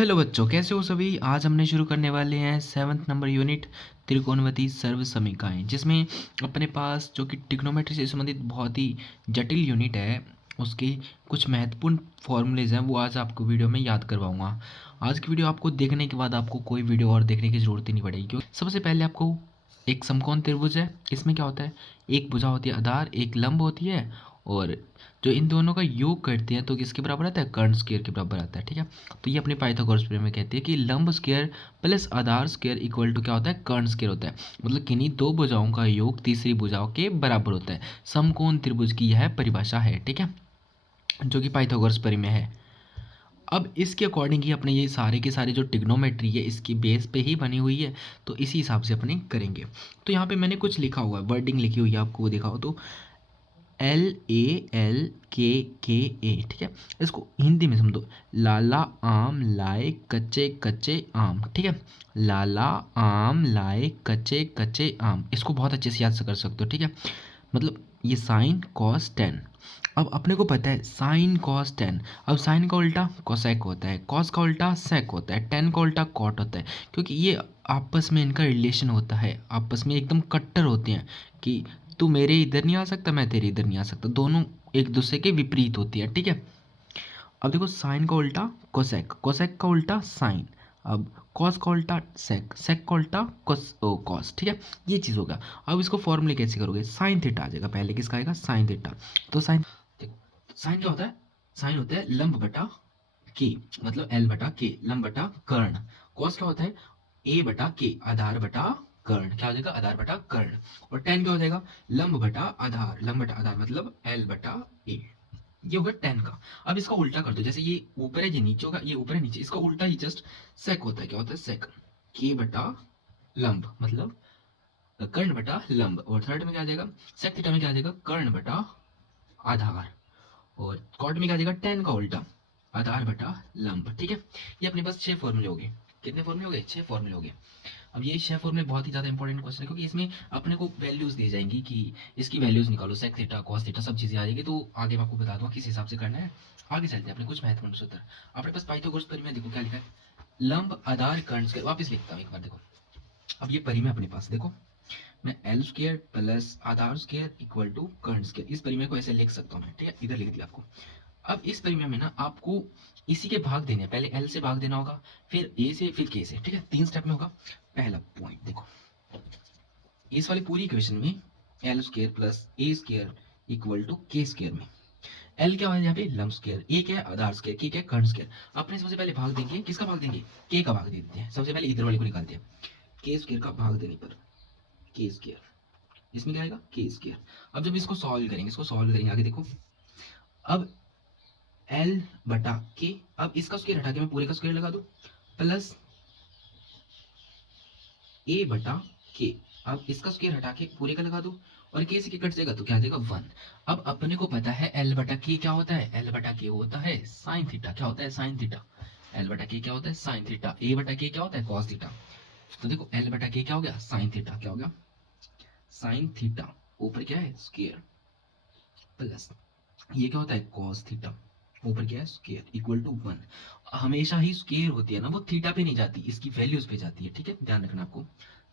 Hello बच्चों, कैसे हो सभी। आज हमने शुरू करने वाले हैं 7th नंबर यूनिट त्रिकोणमिति सर्व समीकरण, जिसमें अपने पास जो कि ट्रिग्नोमेट्री से संबंधित बहुत ही जटिल यूनिट है, उसके कुछ महत्वपूर्ण फॉर्मूलेज हैं, वो आज आपको वीडियो में याद करवाऊंगा। आज की वीडियो आपको देखने के बाद आपको कोई वीडियो और देखने की ज़रूरत ही नहीं पड़ेगी, क्योंकि सबसे पहले आपको एक समकोण त्रिभुज है। इसमें क्या होता है, एक भुजा होती है आधार, एक लंब होती है, और जो इन दोनों का योग करते हैं तो किसके बराबर आता है, कर्ण स्क्वायर के बराबर आता है। ठीक है, तो ये अपने पाइथागोरस थ्योरम में कहते हैं कि लंब स्क्वायर प्लस आधार स्क्वायर इक्वल टू क्या होता है, कर्ण स्क्वायर होता है। मतलब किन्हीं दो भुजाओं का योग तीसरी भुजाओं के बराबर होता है। समकोण त्रिभुज की यह परिभाषा है, ठीक है, जो कि पाइथागोरस परिमेय है। अब इसके अकॉर्डिंग ही अपने ये सारे के सारे जो ट्रिग्नोमेट्री है इसकी बेस पे ही बनी हुई है, तो इसी हिसाब से अपने करेंगे। तो यहाँ पे मैंने कुछ लिखा हुआ है, वर्डिंग लिखी हुई है, आपको वो दिखाओ तो LALKKA, ठीक है। इसको हिंदी में समझो, लाला आम लाए कच्चे कच्चे आम, ठीक है। लाला आम लाए कच्चे कच्चे आम, इसको बहुत अच्छे से याद से कर सकते हो, ठीक है। मतलब ये साइन कॉस टेन। अब अपने को पता है साइन कॉस टेन। अब साइन का उल्टा कोसेक होता है, कॉस का उल्टा सेक होता है, टेन का उल्टा कॉट होता है, क्योंकि ये आपस में इनका रिलेशन होता है, आपस में एकदम कट्टर होते हैं कि तू मेरे इधर नहीं आ सकता, मैं तेरे इधर नहीं आ सकता, दोनों एक दूसरे के विपरीत होती है, ठीक है। अब देखो साइन का उल्टा कोसेक, कोसेक का उल्टा साइन, अब कॉस का उल्टा सेक, सेक का उल्टा कॉस, ठीक है। ये चीज़ होगा। अब इसको फॉर्मूले कैसे करोगे, साइन थीटा आ जाएगा, पहले किसका आएगा, साइन थीटा। तो साइन, साइन क्या होता है, साइन होता है लंब बटा के, मतलब एल बटा के, लंब बटा कर्ण। कॉस क्या होता है, ए बटा के, आधार बटा कर्ण, क्या हो जाएगा, आधार बटा कर्ण। और टेन क्या हो जाएगा, लंब बटा आधार, लंब बटा आधार मतलब एल बटा ए, ये होगा टेन का। अब इसका उल्टा कर दो, जैसे ये ऊपर है ये नीचे होगा, ये ऊपर है नीचे, इसका उल्टा ही जस्ट सेक होता है, क्या होता है, सेक, के बटा लंब मतलब कर्ण बटा लंब। और थर्ड में क्या आ जाएगा, सेक थीटा में क्या आ जाएगा, कर्ण बटा आधार। और कॉट में क्या आ जाएगा, टेन का उल्टा आधार बटा लंब, ठीक है। ये अपने पास 6 फॉर्मूले हो गए। कितने फॉर्मूले हो गए, 6 फॉर्मूले हो गए। अब ये 6 फॉर्मूले बहुत ही ज्यादा इंपॉर्टेंट क्वेश्चन है, क्योंकि इसमें अपने को वैल्यूज दी जाएंगी कि इसकी वैल्यूज निकालो, सेक थीटा कॉस थीटा सब चीजें आ जाएगी। तो आगे मैं आपको बता दूंगा किस हिसाब से करना है। आगे चलते हैं अपने कुछ महत्वपूर्ण सूत्र। अपने पास पाइथागोरस परिमेय देखो क्या लिखा है, लंब आधार कर्ण स्क्वायर। वापस लिखता हूँ एक बार, देखो अब ये परिमेय अपने पास देखो, मैं एल स्क्वायर प्लस आधार स्क्वायर इक्वल टू कर्ण स्क्वायर, इस परिमेय को ऐसे लिख सकता हूँ मैं, ठीक है, इधर लिख दिया आपको। अब इस परिमेय में ना आपको इसी के भाग देने हैं, पहले एल से भाग देना होगा, फिर ए से, फिर के से, ठीक है, 3 स्टेप में होगा। पहला पॉइंट देखो, इस वाली पूरी इक्वेशन में L square plus A square equal to K square में एल क्या है यहाँ पे, लंब स्क्वायर, ए क्या है, आधार स्क्वायर, के क्या है, कर्ण स्क्वायर। अपने सबसे पहले भाग देंगे, किसका भाग देंगे, के का भाग दे देते हैं। सबसे पहले इधर वाले को निकालते हैं, के स्क्वायर का भाग देने पर के स्क्वायर, इसमें क्या आएगा, के स्क्वायर। अब जब इसको सॉल्व करेंगे, इसको सॉल्व करेंगे आगे देखो, अब एल बटा के, अब इसका स्क्वायर हटा के मैं पूरे का स्क्वायर लगा दूं, प्लस ए बटा के, अब इसका स्क्वायर हटा के पूरे का लगा दूं, और के से के कट जाएगा तो क्या आ जाएगा, 1। अब अपने को पता है एल बटा के क्या होता है, एल बटा के होता है साइन थीटा, क्या होता है, साइन थीटा। एल बटा के क्या होता है, साइन थीटा। ए बटा के क्या होता है, कॉस थीटा। तो देखो एल बटा के क्या हो गया, साइन थीटा, क्या हो गया, साइन थीटा, ऊपर क्या है, स्क्वायर, प्लस ये क्या होता है, कॉस थीटा, ऊपर क्या है, स्क्वायर, इक्वल टू 1। हमेशा ही स्क्वायर होती है ना, वो थीटा पे नहीं जाती, इसकी वैल्यूज पे जाती है, ठीक है, ध्यान रखना आपको।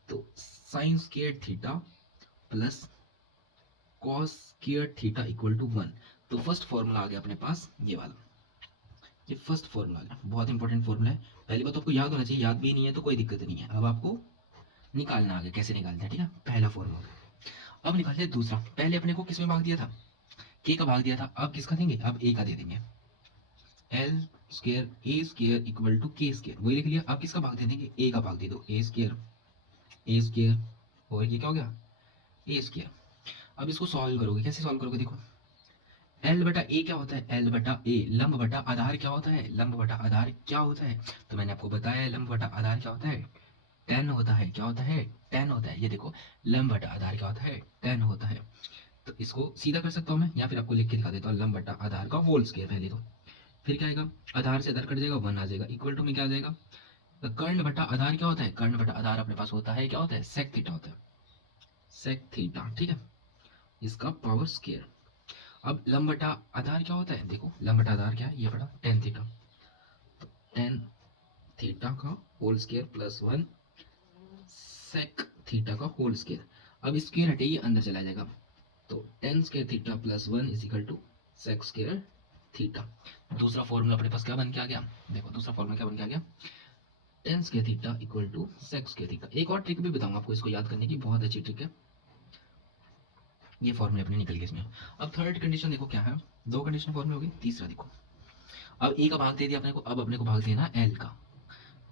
तो sine square theta plus cos square theta equal to 1। तो फर्स्ट फॉर्मूला आ गया अपने पास ये वाला, ये फर्स्ट फॉर्मूला आ गया, बहुत इंपॉर्टेंट फॉर्मूला है। पहली बात तो आपको याद होना चाहिए, याद भी नहीं है तो कोई दिक्कत नहीं है। अब आपको निकालना आगे कैसे निकालते हैं, ठीक है, पहला फॉर्मूला। अब निकालते हैं दूसरा। पहले अपने को किस में भाग दिया था, के का भाग दिया था, अब किसका देंगे, अब ए का दे देंगे, L square A square equal to K square, वही लिख लिया। अब किसका भाग दे देंगे, ए का भाग दे दो, ए स्क्वायर, ए स्क्वायर, और ये क्या हो गया, ए स्क्वायर। अब इसको सॉल्व करोगे, कैसे सॉल्व करोगे, देखो एल बटा ए क्या होता है, एल बटा ए, लंब बटा आधार क्या होता है, लंब बटा आधार क्या होता है, तो मैंने आपको बताया है लंब बटा आधार क्या होता है, टेन होता है, क्या होता है, टेन होता है। ये देखो लंब बटा आधार क्या होता है, टेन होता है। तो इसको सीधा कर सकता हूँ मैं, या फिर आपको लिख के दिखा देता हूँ, लंब बटा आधार का होल स्क्वायर पहले तो, फिर क्या आएगा, आधार से आधार कट जाएगा, 1 आ जाएगा, इक्वल टू में क्या आ जाएगा, तो कर्ण बटा आधार क्या होता है, कर्ण बटा आधार अपने पास होता है, क्या होता है, सेक थीटा होता है, सेक थीटा, ठीक है, इसका पावर स्क्वायर। अब लंब बटा आधार क्या होता है, देखो लंब बटा आधार क्या है, ये बड़ा टेन थीटा, तो टेन थीटा का whole square plus 1 sec theta का होल स्क्वायर। अब स्क्वायर हटे ये अंदर चला जाएगा, तो tan square theta plus 1 is equal to sec square theta. दूसरा फॉर्मूला अपने पास क्या बन के आ गया, देखो दूसरा फॉर्मूला क्या बन के आ गया, tan square theta equal to sec square theta. एक और ट्रिक भी बताऊंगा आपको इसको याद करने की, बहुत अच्छी ट्रिक है। ये फॉर्मूले अपने निकल गए इसमें। अब थर्ड कंडीशन देखो क्या है, दो कंडीशन फॉर्मूले हो गई, तीसरा देखो, अब ए का भाग दे दिया अपने को, अब अपने को भाग देना एल का,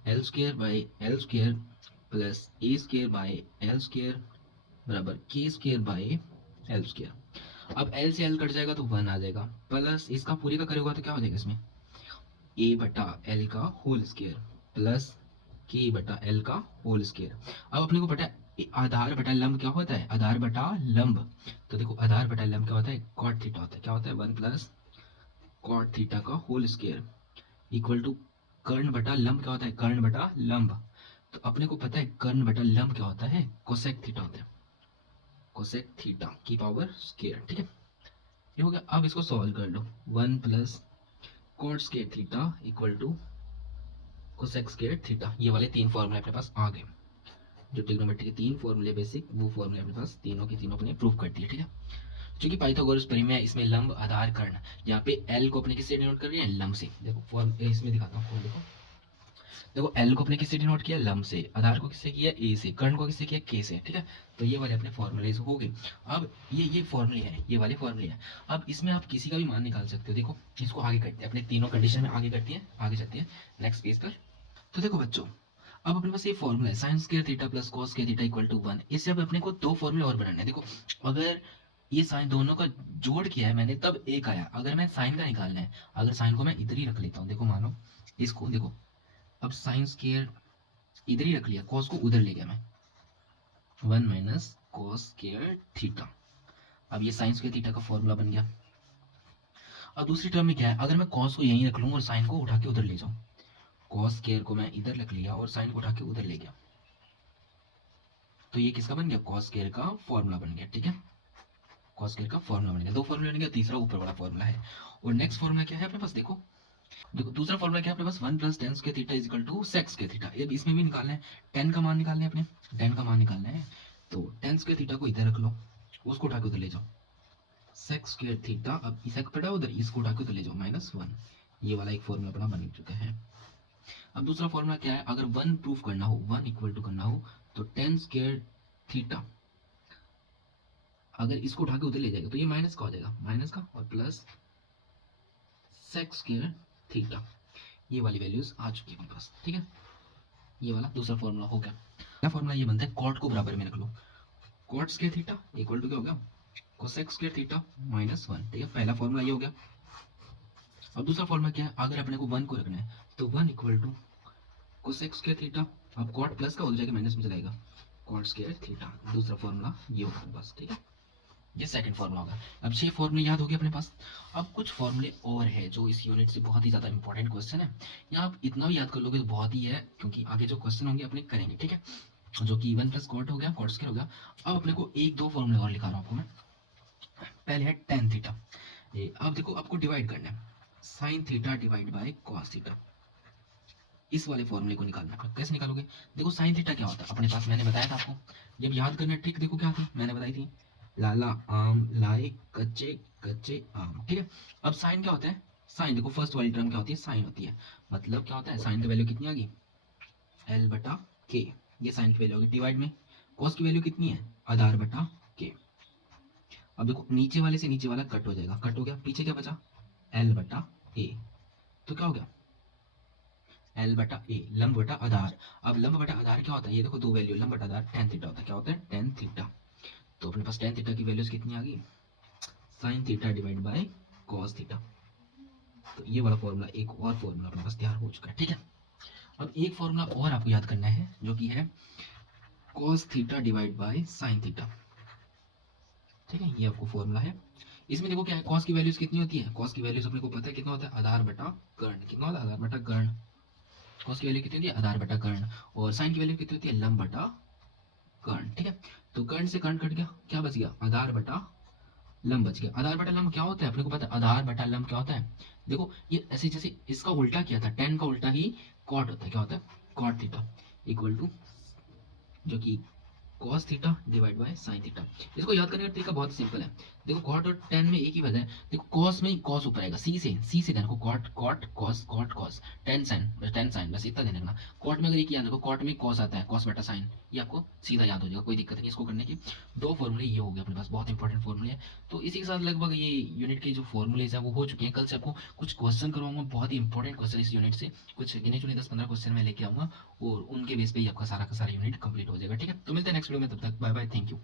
L square by L square plus A square by L square बराबर के स्क्वायर बाई एल स्क्वायर। अब एल से एल कट जाएगा तो 1 आ जाएगा, प्लस इसका पूरे का करेगा तो क्या हो जाएगा इसमें, ए बटा एल का होल स्क्वायर प्लस के बटा एल का होल स्क्वायर। अब अपने को पता है आधार बटा लंब क्या होता है, आधार बटा लंब, तो देखो आधार बटा लंब क्या होता है, कॉट थीटा होता है, क्या होता है 1 प्लस कॉट थीटा का होल स्क्वायर इक्वल टू कर्ण बटा लंब क्या होता है, कर्ण बटा लंब। तो अपने को पता है कर्ण बटा लंब क्या होता है, कोसेक थीटा होता है, कोसेक थीटा की पावर स्क्वायर, ठीक है। ये हो गया। अब इसको सॉल्व कर लो, 1 plus cot square theta equal to cosec square theta. ये वाले तीन फॉर्मूले अपने पास आ गए, जो ट्रिग्नोमेट्री के तीन फॉर्मूले बेसिक, वो फॉर्मूले अपने पास तीनों की तीनों अपने प्रूव कर दिए, ठीक है। क्योंकि पाइथागोरस प्रमेय इसमें लंब आधार कर्ण, यहाँ पे एल को अपने किससे डिनोट कर रहे हैं, लंब से। देखो फॉर्म इसमें दिखाता हूँ, देखो देखो एल को अपने किससे डिनोट किया, लंब से, आधार को किससे किया, ए से, कर्ण को किससे किया, के से, ठीक है। तो ये वाले अपने फॉर्मूलेज हो गए। अब ये फॉर्मूले हैं, ये वाले फॉर्मूले हैं। अब इसमें आप किसी का भी मान निकाल सकते हो। देखो इसको आगे करते हैं, अपने तीनों कंडीशन में आगे करती है, आगे चलते हैं नेक्स्ट पेज पर। तो देखो बच्चों, अब अपने पास ये फॉर्मूला है sine square theta plus cos square theta equal to 1। इससे अब अपने को दो फॉर्मूले और बनाने हैं। देखो अगर ये साइन दोनों का जोड़ किया है मैंने तब एक आया, अगर मैं साइन का निकालना है, अगर साइन को मैं इधर ही रख लेता हूँ, देखो मानो इसको, देखो अब साइन स्क्वायर इधर ही रख लिया, कॉस को उधर ले गया मैं, 1 माइनस कॉस स्क्वायर थीटा। अब ये साइन स्क्वायर थीटा का फॉर्मूला बन गया। अब दूसरी टर्म में क्या है, अगर मैं कॉस को यहीं रख लूँ और साइन को उठा के उधर ले जाऊँ, कॉस स्क्वायर को मैं इधर रख लिया और साइन को उठा के उधर ले गया, तो ये किसका बन गया, कॉस स्क्वायर का फॉर्मूला बन गया, ठीक है। कॉस स्क्वायर का फॉर्मूला बन गया, दो फॉर्मूला बन गया, तीसरा ऊपर वाला फॉर्मूला है। और नेक्स्ट फॉर्मूला क्या है अपने पास, देखो देखो दूसरा फॉर्मूला क्या है अपने पास, 1 plus tan square theta is equal to sec square theta. अब इसमें भी निकालना है, 10 का मान निकालना है अपने, 10 का मान निकालना है, तो टेन स्क्वायर थीटा को इधर रख लो, उसको उठा के उधर ले जाओ, सेक स्क्वायर थीटा, अब सेक पड़ा उधर, इसको उठा के उधर ले जाओ, -1। ये वाला एक फॉर्मूला अपना बन चुका है। अब दूसरा फॉर्मूला क्या है, अगर 1 प्रूफ करना हो, 1 इक्वल टू करना हो, तो टेन स्क्वायर थीटा अगर इसको उठा के उधर ले जाएगा तो ये माइनस का हो जाएगा, माइनस का, और प्लस सेक स्क्वायर थीटा। ये वाली वैल्यूज आ चुकी है अपने पास, ठीक है। ये वाला दूसरा फॉर्मूला हो गया। पहला फॉर्मूला ये बनता है, कॉट को बराबर में रख लो, cot square theta equal to क्या हो गया, कोसेक स्क्वायर थीटा -1, ठीक है। पहला फॉर्मूला ये हो गया। अब दूसरा फॉर्मूला क्या है, अगर अपने को 1 को रखना है तो 1 equal to cosec square theta, अब कॉट प्लस का हो जाएगा माइनस में चलाएगा, कॉट स्क्वायर थीटा। दूसरा फॉर्मूला ये होगा अपने पास, ठीक है। ये सेकंड फॉर्मूला होगा। अब 6 फॉर्मूले याद हो गए अपने पास। अब कुछ फॉर्मूले और है जो इस यूनिट से बहुत ही ज़्यादा इंपॉर्टेंट क्वेश्चन है। यहाँ आप इतना भी याद कर लोगे तो बहुत ही है, क्योंकि आगे जो क्वेश्चन होंगे अपने करेंगे, ठीक है। जो कि 1 प्लस कॉट हो गया, कॉट स्क्वायर हो गया। अब अपने को एक दो फॉर्मूले और लिखा रहा हूँ आपको मैं। पहले है टेन थीटा, ये अब देखो आपको डिवाइड करना है, sine theta divide by cos theta. इस वाले फॉर्मूले को निकालना है। कैसे निकालोगे, देखो साइन थीटा क्या होता है अपने पास, मैंने बताया था आपको, जब याद करना ठीक, देखो क्या थी मैंने बताई थी, लाला आम लाए कच्चे कच्चे आम, ठीक है। अब साइन क्या होता है, साइन देखो फर्स्ट वाली टर्म क्या होती है, साइन होती है, मतलब क्या होता है, साइन की वैल्यू कितनी आ गई, एल बटा के, ये साइन की वैल्यू होगी, डिवाइड में कॉस की वैल्यू कितनी है, आधार बटा के। अब देखो नीचे वाले से नीचे वाला कट हो जाएगा, कट हो गया, पीछे क्या बचा, एल बटा ए, तो क्या हो गया, एल बटा ए, लंब बटा आधार। अब लंब बटा आधार क्या होता है, ये देखो दो वैल्यू, लंब बटा आधार टेन थीटा होता है, क्या होता है, टेन थीटा। तो अपने पास टेन थीटा की वैल्यूज कितनी आ गई, sine theta divide by cos theta. तो ये वाला फॉर्मूला, एक और फॉर्मूला अपने पास तैयार हो चुका है, ठीक है। अब एक फॉर्मूला और आपको याद करना है, जो कि है cos theta divide by sine theta, ठीक है। ये आपको फॉर्मूला है। इसमें देखो क्या है, कॉस की वैल्यूज कितनी होती है, कॉस की वैल्यूज अपने को पता है कितना होता है, आधार बटा कर्ण, कितना होता है, आधार बटा कर्ण। कॉस की वैल्यू कितनी होती है, आधार बटा कर्ण, और साइन की वैल्यू कितनी होती है, लंब बटा कर्ण, ठीक है। तो कर्ण से कर्ण कट गया, क्या बच गया, आधार बटा लंब बच गया। आधार बटा लंब क्या होता है अपने को पता है, आधार बटा लंब क्या होता है, देखो ये ऐसे जैसे इसका उल्टा किया था, टेन का उल्टा ही कॉट होता है, क्या होता है, कॉट थीटा इक्वल टू जो कि cos theta divide by sin theta. इसको याद करने का तरीका बहुत सिंपल है। देखो cot और tan में एक ही वजह है। देखो cos में cos ऊपर आएगा, c से देखो cot cot cos cot cos, tan sin बस इतना देने का। cot में अगर एक याद रखो, cot में cos आता है, cos बटा sin, ये आपको सीधा याद हो जाएगा, कोई दिक्कत नहीं इसको करने की। दो फॉर्मूले ये हो गए अपने पास, बहुत इंपॉर्टेंट फॉर्मूले हैं। तो इसी के साथ लगभग ये यूनिट के जो फॉर्मूलेज हैं वो हो चुके हैं। कल से आपको कुछ क्वेश्चन करवाऊंगा, बहुत ही इंपॉर्टेंट क्वेश्चन इस यूनिट से, कुछ गिने चुने 10-15 क्वेश्चन मैं लेके आऊंगा और उनके बेस पे ही आपका सारा का सारा यूनिट कंप्लीट हो जाएगा। ठीक है, तो मिलते हैं नेक्स्ट वीडियो में, तब तक बाय बाय, थैंक यू।